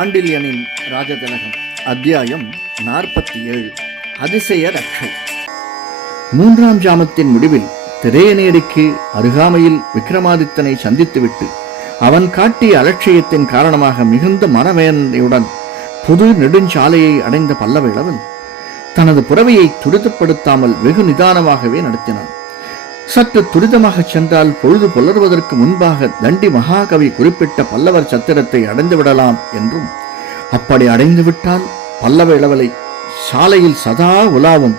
சாண்டில்யனின் ராஜதிலகம் அத்தியாயம் நாற்பத்தி ஏழு அதிசய ரட்சை. மூன்றாம் ஜாமத்தின் முடிவில் திரேயனேரிக்கு அருகாமையில் விக்ரமாதித்தனை சந்தித்துவிட்டு அவன் காட்டிய அலட்சியத்தின் காரணமாக மிகுந்த மனவேதனையுடன் புது நெடுஞ்சாலையை அடைந்த பல்லவேளவன் தனது புறவையை துரிதப்படுத்தாமல் வெகு நிதானமாகவே நடத்தினான். சற்று துரிதமாக சென்றால் பொழுது புலர்வதற்கு முன்பாக தண்டி மகாகவி குறிப்பிட்ட பல்லவர் சத்திரத்தை அடைந்து விடலாம் என்றும் அப்படி அடைந்து விட்டால் பல்லவ இளவலை சாலையில் சதா உலாவும்.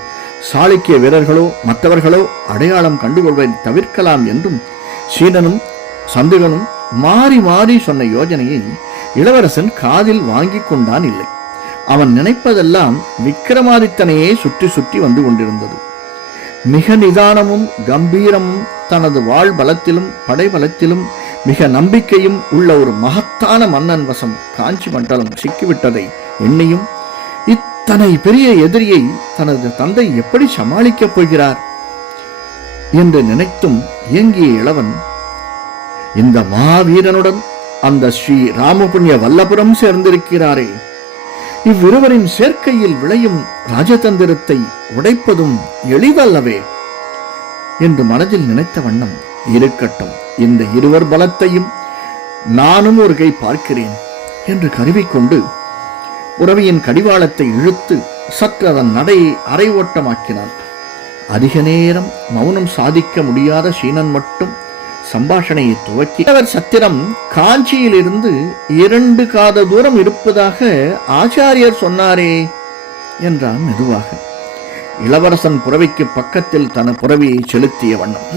சாளுக்கிய வீரர்களோ மற்றவர்களோ அடையாளம் கண்டுகொள்வதை தவிர்க்கலாம் என்றும் சீனனும் சந்துகனும் மாறி மாறி சொன்ன யோஜனையை இளவரசன் காதில் வாங்கிக் கொண்டான் இல்லை. அவன் நினைப்பதெல்லாம் விக்கிரமாதித்தனையே சுற்றி சுற்றி வந்து கொண்டிருந்தது. மிக நிதானமும் கம்பீரமும் தனது வாழ்பலத்திலும் படைபலத்திலும் மிக நம்பிக்கையும் உள்ள ஒரு மகத்தான மன்னன் வசம் காஞ்சி மண்டலம் சிக்கிவிட்டதை எண்ணியும் இத்தனை பெரிய எதிரியை தனது தந்தை எப்படி சமாளிக்கப் போகிறார் என்று நினைத்தும் இயங்கிய இளவன் இந்த மாவீரனுடன் அந்த ஸ்ரீ ராமபுண்ணிய வல்லபுரம் சேர்ந்திருக்கிறாரே. இவ்விருவரின் சேர்க்கையில் விளையும் ராஜதந்திரத்தை உடைப்பதும் எளிதல்லவே என்று மனதில் நினைத்த வண்ணம் இருக்கட்டும். இந்த இருவர் பலத்தையும் நானும் ஒரு கை பார்க்கிறேன் என்று கருவிக்கொண்டு உறவியின் கடிவாளத்தை இழுத்து சற்று அதன் நடையை அரை ஓட்டமாக்கினான் அதிக நேரம் மௌனம் சாதிக்க முடியாத சீனன் மட்டும் சம்பாஷணையை துவக்கி அவர் சத்திரம் காஞ்சியிலிருந்து இரண்டு காத தூரம் இருப்பதாக ஆச்சாரியர் சொன்னாரே என்றான் மெதுவாக. இளவரசன் புறவிக்கு பக்கத்தில் தன புறவியை செலுத்திய வண்ணம்.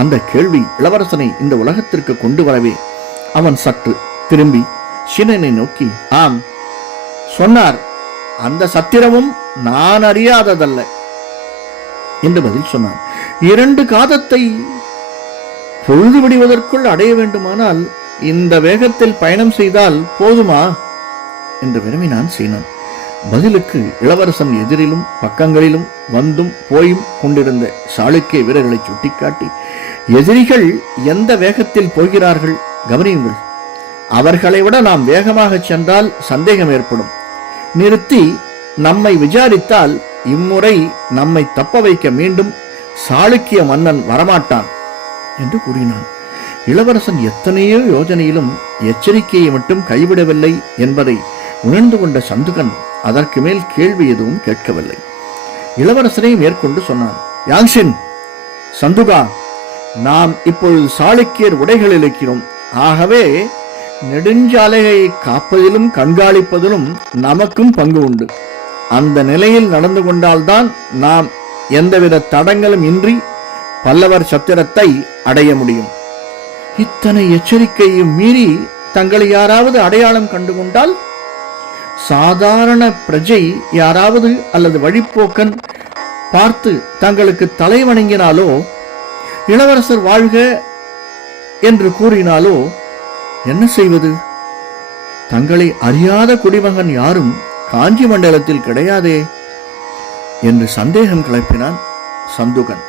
அந்த கேள்வி இளவரசனை இந்த உலகத்திற்கு கொண்டு வரவே அவன் சற்று திரும்பி சினனை நோக்கி ஆம் சொன்னார் அந்த சத்திரமும் நான் அறியாததல்ல என்று பதில் சொன்னான். இரண்டு காதத்தை பொழுது விடுவதற்குள் அடைய வேண்டுமானால் இந்த வேகத்தில் பயணம் செய்தால் போதுமா? என்று விரும்பினான் சீனன். பதிலுக்கு இளவரசன் எதிரிலும் பக்கங்களிலும் வந்தும் போயும் கொண்டிருந்த சாளுக்கிய வீரர்களை சுட்டிக்காட்டி எதிரிகள் எந்த வேகத்தில் போகிறார்கள்? கவனியுங்கள் அவர்களை விட நாம் வேகமாக சென்றால் சந்தேகம் ஏற்படும். நிறுத்தி நம்மை விசாரித்தால் இம்முறை நம்மை தப்ப வைக்க மீண்டும் சாளுக்கிய மன்னன் வரமாட்டான். என்று கூறினான். இளவரசன் எத்தனையோ யோஜனையிலும் எச்சரிக்கையை மட்டும் கைவிடவில்லை என்பதை உணர்ந்து கொண்ட சந்துகன் அதற்கு மேல் கேள்வி எதுவும் கேட்கவில்லை. இளவரசனை மேற்கொண்டு சொன்னான் யாங்ஷின் சந்துகா நாம் இப்பொழுது சாளுக்கியர் உடைகள் இருக்கிறோம். ஆகவே நெடுஞ்சாலையை காப்பதிலும் கண்காணிப்பதிலும் நமக்கும் பங்கு உண்டு. அந்த நிலையில் நடந்து கொண்டால்தான் நாம் எந்தவித தடங்களும் இன்றி பல்லவர் சத்திரத்தை அடைய முடியும். இத்தனை எச்சரிக்கையும் மீறி தங்களை யாராவது அடையாளம் கண்டுகொண்டால்? சாதாரண பிரஜை யாராவது அல்லது வழிப்போக்கன் பார்த்து தங்களுக்கு தலை வணங்கினாலோ இளவரசர் வாழ்க என்று கூறினாலோ என்ன செய்வது? தங்களை அறியாத குடிமகன் யாரும் காஞ்சி மண்டலத்தில் கிடையாதே என்று சந்தேகம் கிளப்பினான் சந்துகன்.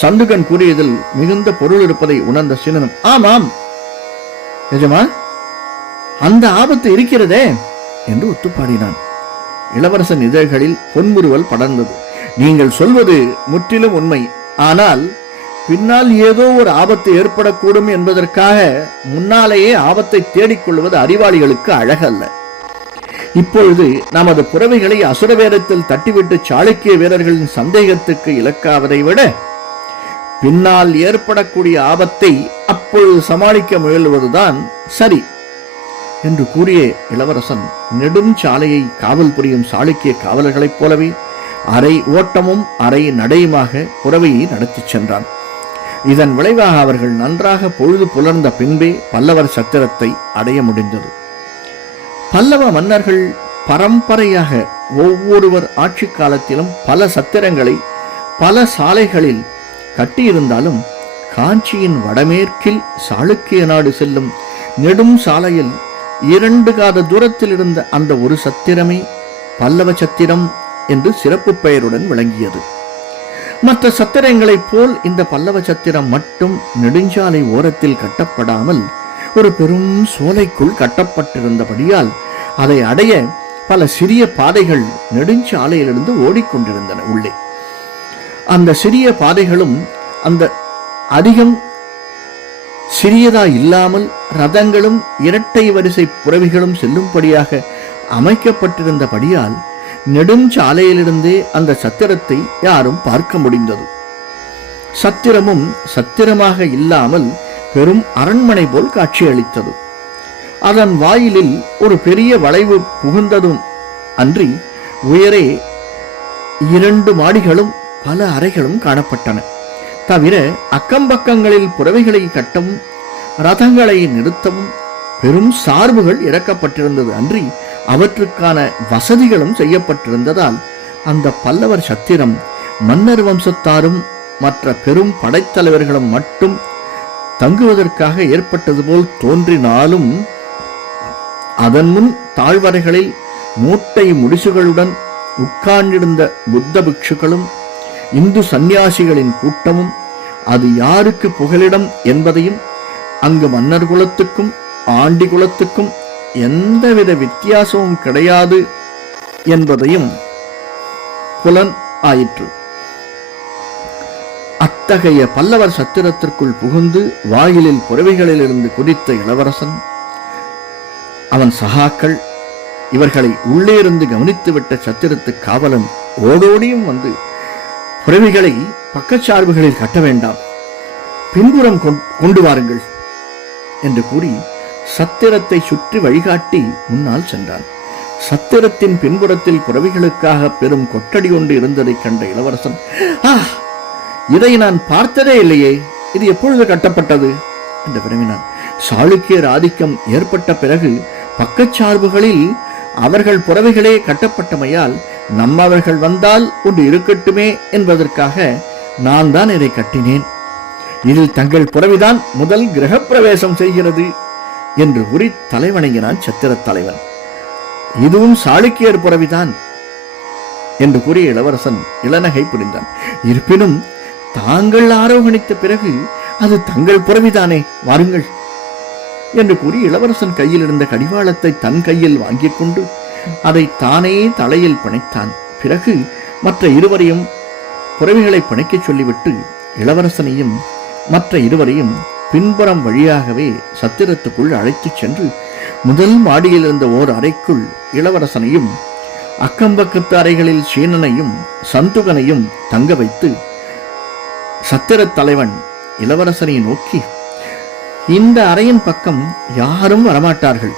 சந்துகன் கூறியதில் மிகுந்த பொருள் இருப்பதை உணர்ந்த சீலனும் ஆமாம் எஜமான் அந்த ஆபத்து இருக்கிறதே என்று ஒத்துப்பாடினான். இளவரசன் இதழ்களில் பொன்முறுவல் படர்ந்தது. நீங்கள் சொல்வது முற்றிலும் உண்மை. ஆனால் பின்னால் ஏதோ ஒரு ஆபத்து ஏற்படக்கூடும் என்பதற்காக முன்னாலேயே ஆபத்தை தேடிக்கொள்வது அறிவாளிகளுக்கு அழகல்ல. இப்பொழுது நமது புறவைகளை அசுரவேரத்தில் தட்டிவிட்டு சாளுக்கிய வீரர்களின் சந்தேகத்துக்கு இலக்காவதை விட பின்னால் ஏற்படக்கூடிய ஆபத்தை அப்பொழுது சமாளிக்க முயல்வதுதான் சரி என்று கூறிய இளவரசன் நெடும் சாலையை காவல் புரியும் சாளுக்கிய காவலர்களைப் போலவே அரை ஓட்டமும் அரை நடையுமாக புறவையை நடத்திச் சென்றான். இதன் விளைவாக அவர்கள் நன்றாக பொழுது புலர்ந்த பின்பே பல்லவர் சத்திரத்தை அடைய முடிந்தது. பல்லவ மன்னர்கள் பரம்பரையாக ஒவ்வொருவர் ஆட்சி காலத்திலும் பல சத்திரங்களை பல சாலைகளில் கட்டியிருந்தாலும் காஞ்சியின் வடமேற்கில் சாளுக்கிய நாடு செல்லும் நெடும் சாலையில் இரண்டு காத தூரத்தில் இருந்த அந்த ஒரு சத்திரமே பல்லவ சத்திரம் என்று சிறப்பு பெயருடன் விளங்கியது. மற்ற சத்திரங்களைப் போல் இந்த பல்லவ சத்திரம் மட்டும் நெடுஞ்சாலை ஓரத்தில் கட்டப்படாமல் ஒரு பெரும் சோலைக்குள் கட்டப்பட்டிருந்தபடியால் அதை அடைய பல சிறிய பாதைகள் நெடுஞ்சாலையிலிருந்து ஓடிக்கொண்டிருந்தன உள்ளே. அந்த சிறிய பாதைகளும் அந்த அதிகம் சிறியதா இல்லாமல் ரதங்களும் இரட்டை வரிசை புறவிகளும் செல்லும்படியாக அமைக்கப்பட்டிருந்தபடியால் நெடுஞ்சாலையிலிருந்தே அந்த சத்திரத்தை யாரும் பார்க்க முடிந்தது. சத்திரமும் சத்திரமாக இல்லாமல் பெரும் அரண்மனை போல் காட்சியளித்தது. அதன் வாயிலில் ஒரு பெரிய வளைவு புகுந்ததும் அன்றி உயரே இரண்டு மாடிகளும் பல அறைகளும் காணப்பட்டன. தவிர அக்கம்பக்கங்களில் புறவைகளை கட்டவும் ரதங்களை நிறுத்தவும் பெரும் சார்புகள் இறக்கப்பட்டிருந்தது அன்றி அவற்றுக்கான வசதிகளும் செய்யப்பட்டிருந்ததால் அந்த பல்லவர் சத்திரம் மன்னர் வம்சத்தாரும் மற்ற பெரும் படைத்தலைவர்களும் மட்டும் தங்குவதற்காக ஏற்பட்டது போல் தோன்றினாலும் அதன் முன் தாழ்வறைகளில் மூட்டை முடிசுகளுடன் உட்கார்ந்திருந்த புத்த பிக்ஷுக்களும் இந்து சந்நியாசிகளின் கூட்டமும் அது யாருக்கு புகலிடம் என்பதையும் அங்கு மன்னர் குலத்துக்கும் ஆண்டி குலத்துக்கும் எந்தவித வித்தியாசமும் கிடையாது என்பதையும் புலன் ஆயிற்று. அத்தகைய பல்லவர் சத்திரத்திற்குள் புகுந்து வாயிலில் புறவைகளிலிருந்து குதித்த இளவரசன் அவன் சகாக்கள் இவர்களை உள்ளே இருந்து கவனித்துவிட்ட சத்திரத்து காவலன் ஓடோடியும் வந்து பிறவிகளை பக்கச்சார்புகளில் கட்ட வேண்டாம். பின்புறம் கொண்டு வாருங்கள் என்று கூறி சத்திரத்தை சுற்றி வழிகாட்டி முன்னால் சென்றான். சத்திரத்தின் பின்புறத்தில் புறவிகளுக்காக பெரும் கொட்டடி ஒன்று இருந்ததைக் கண்ட இளவரசன் ஆ இதை நான் பார்த்ததே இல்லையே இது எப்பொழுது கட்டப்பட்டது? என்று விரும்பினான் சாளுக்கியர் ஆதிக்கம் ஏற்பட்ட பிறகு பக்கச்சார்புகளில் அவர்கள் புறவைகளே கட்டப்பட்டமையால் நம்மவர்கள் வந்தால் ஒன்று இருக்கட்டுமே என்பதற்காக நான் தான் இதை கட்டினேன். இதில் தங்கள் புறவிதான் முதல் கிரகப்பிரவேசம் செய்கிறது என்று உரி தலைவணங்கினான் சத்திரத் தலைவன். இதுவும் சாளுக்கியர் புறவிதான் என்று கூறிய இளவரசன் இளநகை புரிந்தான். இருப்பினும் தாங்கள் ஆரோகணித்த பிறகு அது தங்கள் புறவிதானே வாருங்கள் என்று கூறி இளவரசன் கையில் இருந்த கடிவாளத்தை தன் கையில் வாங்கிக் கொண்டு அதை தானே தலையில் பிணைத்தான். பிறகு மற்ற இருவரையும் புறவிகளை பிணைக்கச் சொல்லிவிட்டு இளவரசனையும் மற்ற இருவரையும் பின்புறம் வழியாகவே சத்திரத்துக்குள் அழைத்துச் சென்று முதல் மாடியில் இருந்த ஓர் அறைக்குள் இளவரசனையும் அக்கம்பக்கத்து அறைகளில் சீனனையும் சந்துகனையும் தங்க வைத்து சத்திரத் தலைவன் இளவரசனை நோக்கி இந்த அறையின் பக்கம் யாரும் வரமாட்டார்கள்.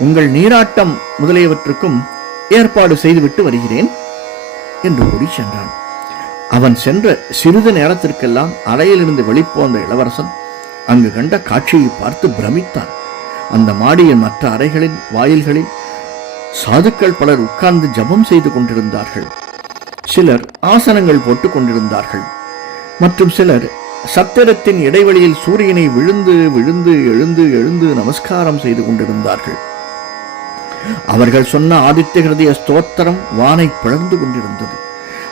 உங்கள் நீராட்டம் முதலியவற்றுக்கும் ஏற்பாடு செய்துவிட்டு வருகிறேன் என்று கூறி சென்றான். அவன் சென்ற சிறிது நேரத்திற்கெல்லாம் அறையிலிருந்து வெளிப்போந்த இளவரசன் அங்கு கண்ட காட்சியை பார்த்து பிரமித்தான். அந்த மாடியின் மற்ற அறைகளின் வாயில்களில் சாதுக்கள் பலர் உட்கார்ந்து ஜெபம் செய்து கொண்டிருந்தார்கள். சிலர் ஆசனங்கள் போட்டுக் கொண்டிருந்தார்கள். மற்றும் சிலர் சத்திரத்தின் இடைவெளியில் சூரியனை விழுந்து விழுந்து எழுந்து எழுந்து நமஸ்காரம் செய்து கொண்டிருந்தார்கள். அவர்கள் சொன்ன ஆதித்ய ஹிருதய ஸ்தோத்திரம் வானை பிளந்து கொண்டிருந்தது.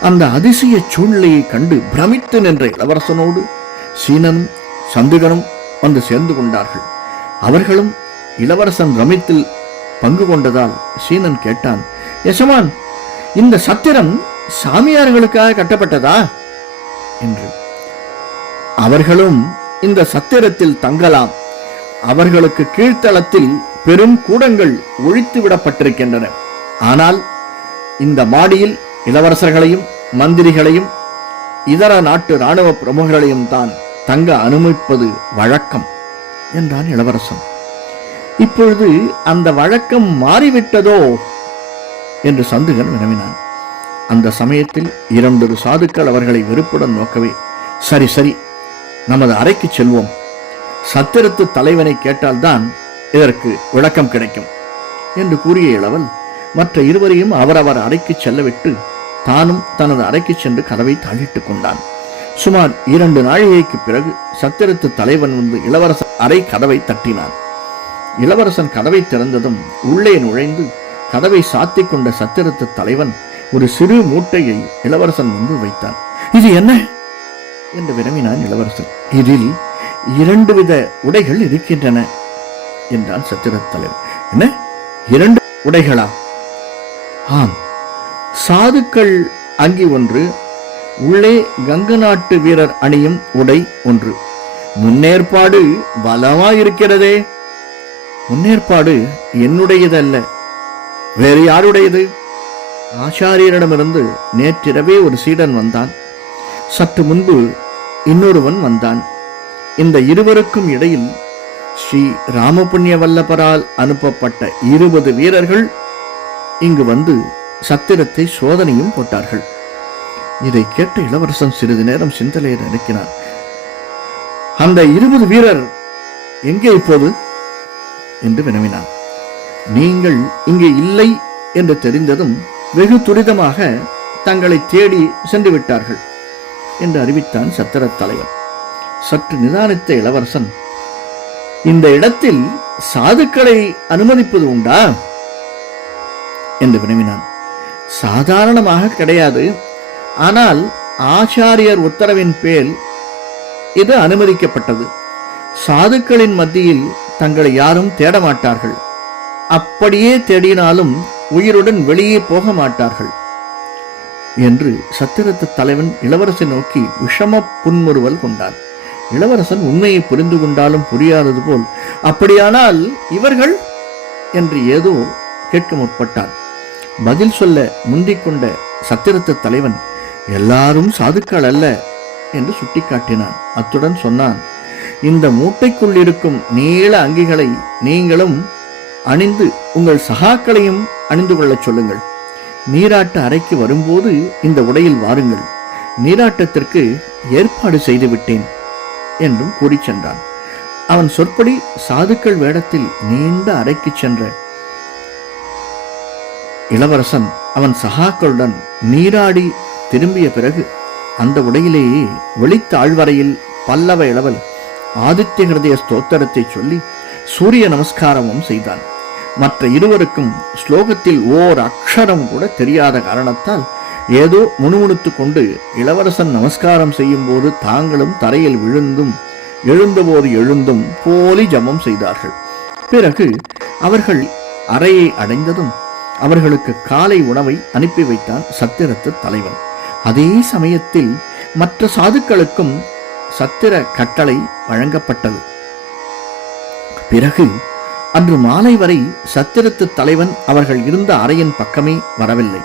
அந்த அதிசய சூழ்நிலையை கண்டு பிரமித்து நின்ற இளவரசனோடு சீனனும் சந்துகனும் வந்து சேர்ந்து கொண்டார்கள். அவர்களும் இளவரசன் ரமித்தில் பங்கு கொண்டதால் சீனன் கேட்டான் யசமான் இந்த சத்திரம் சாமியார்களுக்காக கட்டப்பட்டதா? என்று. அவர்களும் இந்த சத்திரத்தில் தங்கலாம். அவர்களுக்கு கீழ்த்தளத்தில் பெரும் கூடங்கள் ஒழித்து விடப்பட்டிருக்கின்றன. ஆனால் இந்த மாடியில் இளவரசர்களையும் மந்திரிகளையும் இதர நாட்டு இராணுவ பிரமுகர்களையும் தான் தங்க அனுமதிப்பது வழக்கம் என்றான் இளவரசன். இப்பொழுது அந்த வழக்கம் மாறிவிட்டதோ என்று சந்துகன் வினவினான். அந்த சமயத்தில் இரண்டொரு சாதுக்கள் அவர்களை வெறுப்புடன் நோக்கவே சரி சரி நமது அறைக்கு செல்வோம். சத்திரத்து தலைவனை கேட்டால்தான் இதற்கு விளக்கம் கிடைக்கும் என்று கூறிய இளவல் மற்ற இருவரையும் அவரவர் அறைக்கு செல்லவிட்டு தானும் தனது அறைக்கு சென்று கதவை தாளிட்டுக் கொண்டான். சுமார் இரண்டு நாழிகைக்கு பிறகு சத்திரத்து தலைவன் வந்து இளவரசன் அறை கதவை தட்டினான். இளவரசன் கதவை திறந்ததும் உள்ளே நுழைந்து கதவை சாத்திக் கொண்ட சத்திரத்து தலைவன் ஒரு சிறு மூட்டையை இளவரசன் முன்பு வைத்தான். இது என்ன? என்று வினவினான் இளவரசன். இதில் இரண்டு வித உடைகள் இருக்கின்றன. என்றான் சத்திரத்தலைவன் என்ன? இரண்டு உடைகளா? ஆம். சாதுக்கள் அங்கி ஒன்று உள்ளே கங்க நாட்டு வீரர் அணியும் உடை ஒன்று. முன்னேற்பாடு பலமாயிருக்கிறதே. முன்னேற்பாடு என்னுடையதல்ல. வேறு யாருடையது? ஆச்சாரியரிடமிருந்து நேற்றிரவே ஒரு சீடன் வந்தான். சற்று முன்பு இன்னொருவன் வந்தான். இந்த இருவருக்கும் இடையில் ஸ்ரீ ராமபுண்ணிய வல்லபரால் அனுப்பப்பட்ட இருபது வீரர்கள் இங்கு வந்து சத்திரத்தை சோதனையும் போட்டார்கள். இதை கேட்ட இளவரசன் சிறிது நேரம் சிந்தலையை நினைக்கிறார் அந்த இருபது வீரர் எங்கே இப்போது? என்று வினவினார் நீங்கள் இங்கே இல்லை என்று தெரிந்ததும் வெகு துரிதமாக தங்களை தேடி சென்று விட்டார்கள் என்று அறிவித்தான் சத்திரத் தலைவர் சற்று நிதானித்த இளவரசன் இந்த இடத்தில் சாதுக்களை அனுமதிப்பது உண்டா? என்று வினவினான். சாதாரணமாக கிடையாது. ஆனால் ஆச்சாரியர் உத்தரவின் பேர் இது அனுமதிக்கப்பட்டது. சாதுக்களின் மத்தியில் தங்களை யாரும் தேட மாட்டார்கள் அப்படியே தேடினாலும் உயிருடன் வெளியே போக மாட்டார்கள் என்று சத்திரத்து தலைவன் இளவரசை நோக்கி விஷம புன்முறுவல் கொண்டான். இளவரசன் உண்மையை புரிந்து கொண்டாலும் புரியாதது போல் அப்படியானால் இவர்கள்? என்று ஏதோ கேட்க முற்பட்டான். பதில் சொல்ல முந்திக் கொண்ட சத்திரத்து தலைவன் எல்லாரும் சாதுக்கள் அல்ல என்று சுட்டிக்காட்டினான். அத்துடன் சொன்னான் இந்த மூட்டைக்குள் இருக்கும் நீள அங்கிகளை நீங்களும் அணிந்து உங்கள் சகாக்களையும் அணிந்து கொள்ளச் சொல்லுங்கள். நீராட்ட அறைக்கு வரும்போது இந்த உடையில் வாருங்கள். நீராட்டத்திற்கு ஏற்பாடு செய்து விட்டேன் என்றும் கூறிச் சென்றான். அவன் சொற்படி சாதுக்கள் வேடத்தில் நீண்ட அறைக்கு சென்ற இளவரசன் அவன் சகாக்களுடன் நீராடி திரும்பிய பிறகு அந்த உடையிலேயே வெளித்தாழ்வரையில் பல்லவ இளவல் ஆதித்ய ஹிருதய ஸ்தோத்திரத்தை சொல்லி சூரிய நமஸ்காரமும் செய்தான். மற்ற இருவருக்கும் ஸ்லோகத்தில் ஓர் அக்ஷரம் கூட தெரியாத காரணத்தால் ஏதோ முணுமுணுத்துக் கொண்டு இளவரசன் நமஸ்காரம் செய்யும்போது தாங்களும் தரையில் விழுந்தும் எழுந்தபோது எழுந்தும் போலி ஜபம் செய்தார்கள். பிறகு அவர்கள் அறையை அடைந்ததும் அவர்களுக்கு காலை உணவை அனுப்பி வைத்தான் சத்திரத்து தலைவன். அதே சமயத்தில் மற்ற சாதுக்களுக்கும் சத்திர கட்டளை வழங்கப்பட்டது. பிறகு அன்று மாலை வரை சத்திரத்து தலைவன் அவர்கள் இருந்த அறையின் பக்கமே வரவில்லை.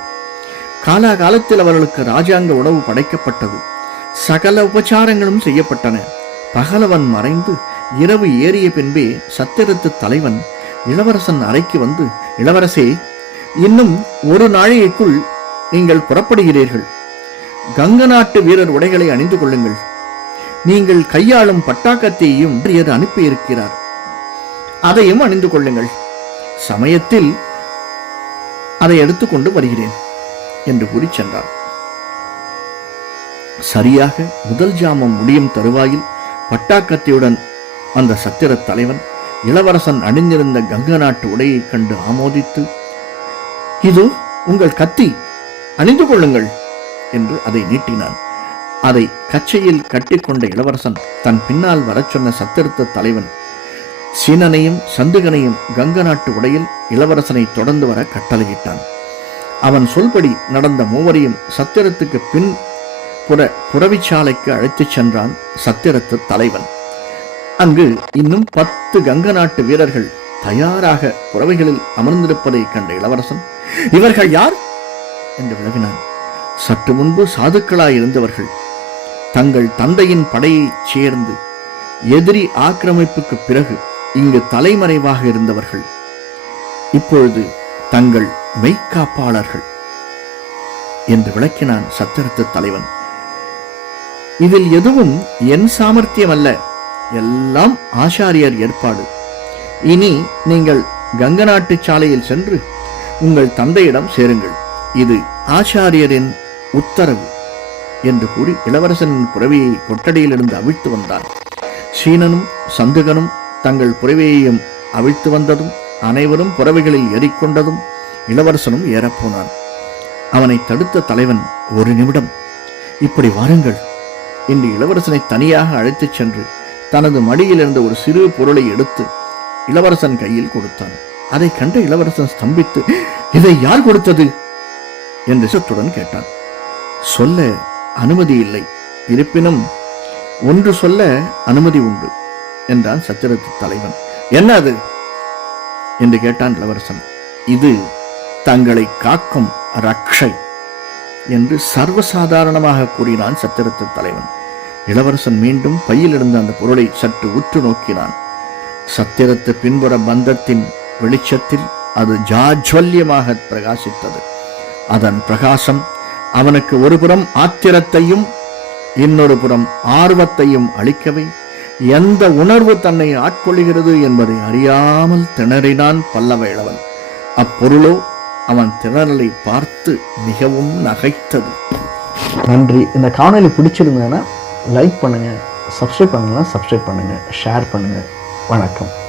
காலாகாலத்தில் அவர்களுக்கு ராஜாங்க உணவு படைக்கப்பட்டது. சகல உபச்சாரங்களும் செய்யப்பட்டன. பகலவன் மறைந்து இரவு ஏறிய பின்பே சத்திரத்து தலைவன் இளவரசன் அறைக்கு வந்து இளவரசே இன்னும் ஒரு நாழிகைக்குள் நீங்கள் புறப்படுகிறீர்கள். கங்க நாட்டு வீரர் உடைகளை அணிந்து கொள்ளுங்கள். நீங்கள் கையாளும் பட்டாக்கத்தையும் அனுப்பியிருக்கிறார். அதையும் அணிந்து கொள்ளுங்கள். சமயத்தில் அதை எடுத்துக்கொண்டு வருகிறேன். என்று கூறி சென்றார் சரியாக முதல் ஜாமம் முடியும் தருவாயில் பட்டாக்கத்தியுடன் வந்த சத்திரத் தலைவன் இளவரசன் அணிந்திருந்த கங்க நாட்டு உடையைக் கண்டு ஆமோதித்து இது உங்கள் கத்தி அணிந்து கொள்ளுங்கள் என்று அதை நீட்டினான். அதை கச்சையில் கட்டிக்கொண்ட இளவரசன் தன் பின்னால் வரச் சொன்ன சத்திரத்த தலைவன் சீனனையும் சந்துகனையும் கங்க நாட்டு உடையில் இளவரசனை தொடர்ந்து வர கட்டளையிட்டான். அவன் சொல்படி நடந்த மூவரையும் சத்திரத்துக்கு பின் புற புறவிச்சாலைக்கு அழைத்துச் சென்றான் சத்திரத்து தலைவன். அங்கு இன்னும் பத்து கங்க நாட்டு வீரர்கள் தயாராக புறவைகளில் அமர்ந்திருப்பதை கண்ட இளவரசன் இவர்கள் யார்? என்று விலகினான். சற்று முன்பு சாதுக்களாய் இருந்தவர்கள் தங்கள் தந்தையின் படையைச் சேர்ந்து எதிரி ஆக்கிரமிப்புக்கு பிறகு இங்கு தலைமறைவாக இருந்தவர்கள். இப்பொழுது தங்கள் மெய்காப்பாளர்கள் என்று விளக்கினான் சத்திரத்து தலைவன். இதில் எதுவும் என் சாமர்த்தியம் அல்ல எல்லாம் ஆசாரியர் ஏற்பாடு. இனி நீங்கள் கங்க நாட்டு சாலையில் சென்று உங்கள் தந்தையிடம் சேருங்கள். இது ஆச்சாரியரின் உத்தரவு என்று கூறி இளவரசனின் புறவியை கொட்டடியிலிருந்து அவிழ்த்து வந்தான். சீனனும் சந்துகனும் தங்கள் புறவியையும் அவிழ்த்து வந்ததும் அனைவரும் புறவைகளில் ஏறிக்கொண்டதும் இளவரசனும் ஏறப்போனான். அவனை தடுத்த தலைவன் ஒரு நிமிடம். இப்படி வாருங்கள். என்று இளவரசனை தனியாக அழைத்துச் சென்று தனது மடியில் இருந்த ஒரு சிறு பொருளை எடுத்து இளவரசன் கையில் கொடுத்தான். அதை கண்ட இளவரசன் ஸ்தம்பித்து இதை யார் கொடுத்தது? என்று சத்துடன் கேட்டான். சொல்ல அனுமதி இல்லை. இருப்பினும் ஒன்று சொல்ல அனுமதி உண்டு என்றான் சத்திரத்து தலைவன். என்ன அது? என்று கேட்டான் இளவரசன். இது தங்களை காக்கும் ரக்ஷை என்று சர்வசாதாரணமாக கூறினான் சத்திரத்து தலைவன். இளவரசன் மீண்டும் பையில் இருந்த அந்த பொருளை சற்று உற்று நோக்கினான். சத்திரத்து பின்புற பந்தத்தின் வெளிச்சத்தில் அது ஜாஜ்வல்யமாக பிரகாசித்தது. அதன் பிரகாசம் அவனுக்கு ஒருபுறம் ஆத்திரத்தையும் இன்னொரு புறம் ஆர்வத்தையும் அளிக்கவே எந்த உணர்வு தன்னை ஆட்கொள்கிறது என்பதை அறியாமல் திணறினான் பல்லவ இளவன் அப்பொருளோ அவன் திணறலை பார்த்து மிகவும் நகைத்தது. நன்றி. இந்த காணொலி பிடிச்சிருந்ததுன்னா லைக் பண்ணுங்கள் சப்ஸ்கிரைப் பண்ணலாம் சப்ஸ்கிரைப் பண்ணுங்கள் ஷேர் பண்ணுங்கள் வணக்கம்.